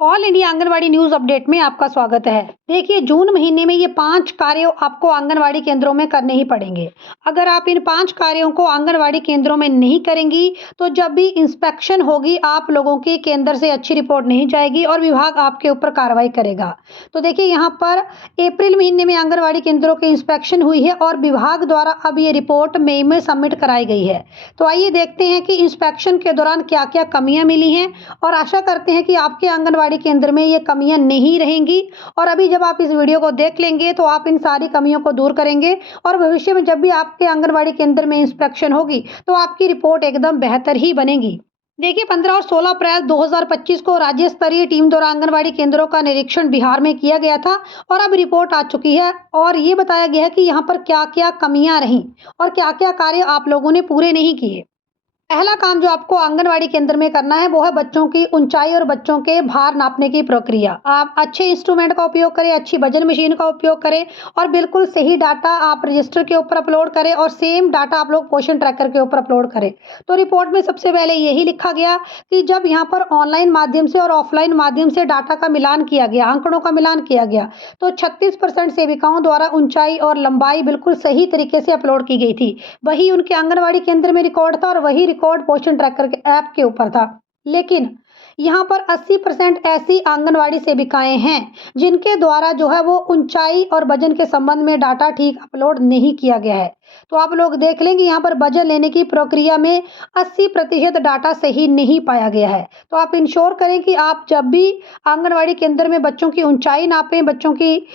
All India anganwadi news update में आपका स्वागत है। देखिए, जून महीने में ये 5 कार्य आपको आंगनवाड़ी केंद्रों में करने ही पड़ेंगे। अगर आप इन 5 कार्यों को आंगनवाड़ी केंद्रों में नहीं करेंगी तो जब भी इंस्पेक्शन होगी आप लोगों के केंद्र से अच्छी रिपोर्ट नहीं जाएगी और विभाग आपके ऊपर कार्रवाई करेगा। तो देखिए, यहाँ पर अप्रैल महीने में आंगनवाड़ी केंद्रों की इंस्पेक्शन हुई है और विभाग द्वारा अब ये रिपोर्ट मई में सबमिट कराई गई है। तो आइए देखते हैं कि इंस्पेक्शन के दौरान क्या क्या कमियां मिली हैं और आशा करते हैं कि आपके आंगनवाड़ी केंद्र में ये कमियां नहीं रहेंगी। और अभी जब आप इस वीडियो को देख लेंगे तो आप इन सारी कमियों को दूर करेंगे और भविष्य में जब भी आपके आंगनवाड़ी केंद्र में इंस्पेक्शन होगी तो आपकी रिपोर्ट एकदम बेहतर ही बनेगी। देखिए, 15 और 16 अप्रैल 2025 को राज्य स्तरीय टीम द्वारा आंगनवाड़ी केंद्रों का निरीक्षण बिहार में किया गया था और अब रिपोर्ट आ चुकी है और ये बताया गया है कि यहाँ पर क्या क्या कमियां रहीं और क्या क्या कार्य आप लोगों ने पूरे नहीं किए। पहला काम जो आपको आंगनवाड़ी केंद्र में करना है वो है बच्चों की ऊंचाई और बच्चों के भार नापने की प्रक्रिया। आप अच्छे इंस्ट्रूमेंट का उपयोग करें, अच्छी वजन मशीन का उपयोग करें और बिल्कुल सही डाटा आप रजिस्टर के ऊपर अपलोड करें और सेम डाटा आप लोग पोषण ट्रैकर के ऊपर अपलोड करें। तो रिपोर्ट में सबसे पहले यही लिखा गया कि जब यहाँ पर ऑनलाइन माध्यम से और ऑफलाइन माध्यम से डाटा का मिलान किया गया, आंकड़ों का मिलान किया गया, तो 36% सेविकाओं द्वारा ऊंचाई और लंबाई बिल्कुल सही तरीके से अपलोड की गई थी। वही उनके आंगनवाड़ी केंद्र में रिकॉर्ड था और वही रिकॉर्ड पोषण ट्रैकर के ऐप के ऊपर था। लेकिन यहाँ पर 80% ऐसी आंगनवाड़ी सेविकाएं हैं जिनके द्वारा जो है वो ऊंचाई और वजन के संबंध में डाटा ठीक अपलोड नहीं किया गया है। तो आप लोग देख लेंगे यहाँ पर वजन लेने की प्रक्रिया में 80% डाटा सही नहीं पाया गया है। तो आप इंश्योर करें कि आप जब भी आंगनवाड़ी केंद्र में बच्चों की ऊंचाई नापें, बच्चों की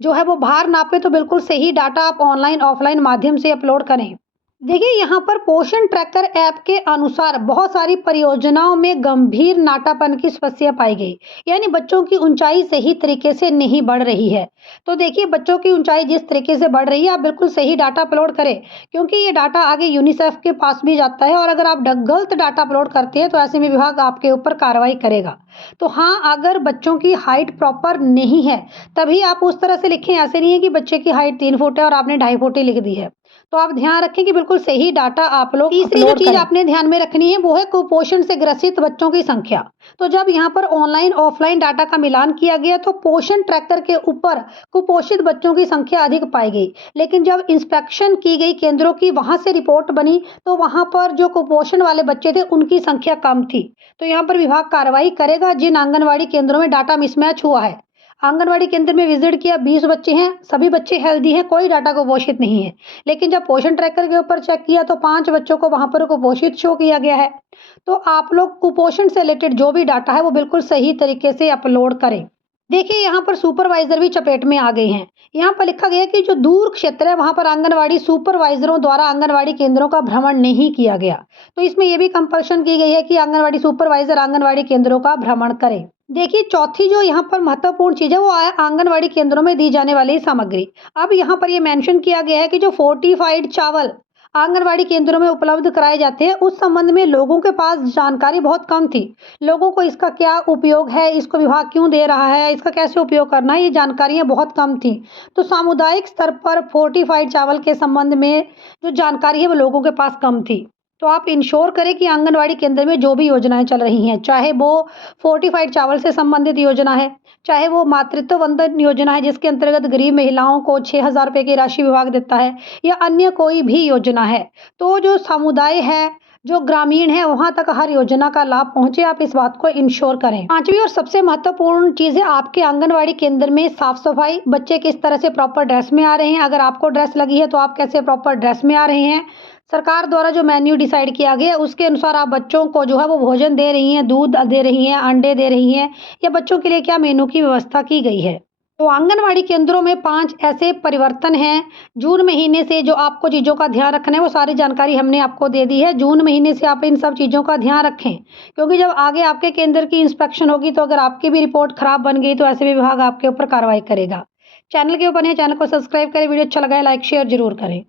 जो है वो भार नापें, तो बिल्कुल सही डाटा आप ऑनलाइन ऑफलाइन माध्यम से अपलोड करें। देखिए, यहाँ पर पोषण ट्रैकर ऐप के अनुसार बहुत सारी परियोजनाओं में गंभीर नाटापन की समस्या पाई गई, यानी बच्चों की ऊंचाई सही तरीके से नहीं बढ़ रही है। तो देखिए, बच्चों की ऊंचाई जिस तरीके से बढ़ रही है आप बिल्कुल सही डाटा अपलोड करें, क्योंकि ये डाटा आगे यूनिसेफ के पास भी जाता है और अगर आप गलत डाटा अपलोड करते हैं तो ऐसे में विभाग आपके ऊपर कार्रवाई करेगा। तो हाँ, अगर बच्चों की हाइट प्रॉपर नहीं है तभी आप उस तरह से लिखें। ऐसे नहीं है कि बच्चे की हाइट 3 फुट है और आपने 2.5 फुट ही लिख दी है। तो आप ध्यान रखें कि बिल्कुल सही डाटा आप लोग तीसरी जो चीज आपने ध्यान में रखनी है वो है कुपोषण से ग्रसित बच्चों की संख्या। तो जब यहाँ पर ऑनलाइन ऑफलाइन डाटा का मिलान किया गया तो पोषण ट्रैकर के ऊपर कुपोषित बच्चों की संख्या अधिक पाई गई, लेकिन जब इंस्पेक्शन की गई केंद्रों की वहां से रिपोर्ट बनी तो वहां पर जो कुपोषण वाले बच्चे थे उनकी संख्या कम थी। तो यहाँ पर विभाग कार्रवाई करेगा जिन आंगनवाड़ी केंद्रों में डाटा मिसमैच हुआ है। आंगनवाड़ी केंद्र में विजिट किया, 20 बच्चे हैं, सभी बच्चे हेल्दी हैं, कोई डाटा कुपोषित नहीं है, लेकिन जब पोषण ट्रैकर के ऊपर चेक किया तो 5 बच्चों को वहां पर कुपोषित शो किया गया है। तो आप लोग कुपोषण से रिलेटेड जो भी डाटा है वो बिल्कुल सही तरीके से अपलोड करें। देखिए, यहाँ पर सुपरवाइजर भी चपेट में आ गए हैं। यहाँ पर लिखा गया कि जो दूर क्षेत्र है वहां पर आंगनवाड़ी सुपरवाइजरों द्वारा आंगनवाड़ी केंद्रों का भ्रमण नहीं किया गया। तो इसमें यह भी कंपल्शन की गई है कि आंगनवाड़ी सुपरवाइजर आंगनवाड़ी केंद्रों का भ्रमण करें। देखिए, चौथी जो यहाँ पर महत्वपूर्ण चीज है वो है आंगनवाड़ी केंद्रों में दी जाने वाली सामग्री। अब यहाँ पर ये मेंशन किया गया है कि जो फोर्टिफाइड चावल आंगनवाड़ी केंद्रों में उपलब्ध कराए जाते हैं उस संबंध में लोगों के पास जानकारी बहुत कम थी। लोगों को इसका क्या उपयोग है, इसको विभाग क्यों दे रहा है, इसका कैसे उपयोग करना है, ये जानकारियां बहुत कम थी। तो सामुदायिक स्तर पर फोर्टिफाइड चावल के संबंध में जो जानकारी है वो लोगों के पास कम थी। तो आप इंश्योर करें कि आंगनवाड़ी केंद्र में जो भी योजनाएं चल रही हैं, चाहे वो फोर्टिफाइड चावल से संबंधित योजना है, चाहे वो मातृत्व वंदन योजना है जिसके अंतर्गत गरीब महिलाओं को 6,000 रुपये की राशि विभाग देता है, या अन्य कोई भी योजना है, तो जो समुदाय है, जो ग्रामीण है, वहां तक हर योजना का लाभ पहुंचे, आप इस बात को इंश्योर करें। पांचवी और सबसे महत्वपूर्ण चीज है आपके आंगनवाड़ी केंद्र में साफ सफाई। बच्चे किस तरह से प्रॉपर ड्रेस में आ रहे हैं, अगर आपको ड्रेस लगी है तो आप कैसे प्रॉपर ड्रेस में आ रहे हैं। सरकार द्वारा जो मेन्यू डिसाइड किया गया है उसके अनुसार आप बच्चों को जो है वो भोजन दे रही हैं, दूध दे रही हैं, अंडे दे रही हैं, या बच्चों के लिए क्या मेनू की व्यवस्था की गई है। तो आंगनवाड़ी केंद्रों में 5 ऐसे परिवर्तन हैं जून महीने से जो आपको चीज़ों का ध्यान रखना है। वो सारी जानकारी हमने आपको दे दी है। जून महीने से आप इन सब चीज़ों का ध्यान रखें, क्योंकि जब आगे आपके केंद्र की इंस्पेक्शन होगी तो अगर आपकी भी रिपोर्ट खराब बन गई तो ऐसे भी विभाग आपके ऊपर कार्रवाई करेगा। चैनल के ऊपर है, चैनल को सब्सक्राइब करें, वीडियो अच्छा लगा है लाइक शेयर जरूर करें।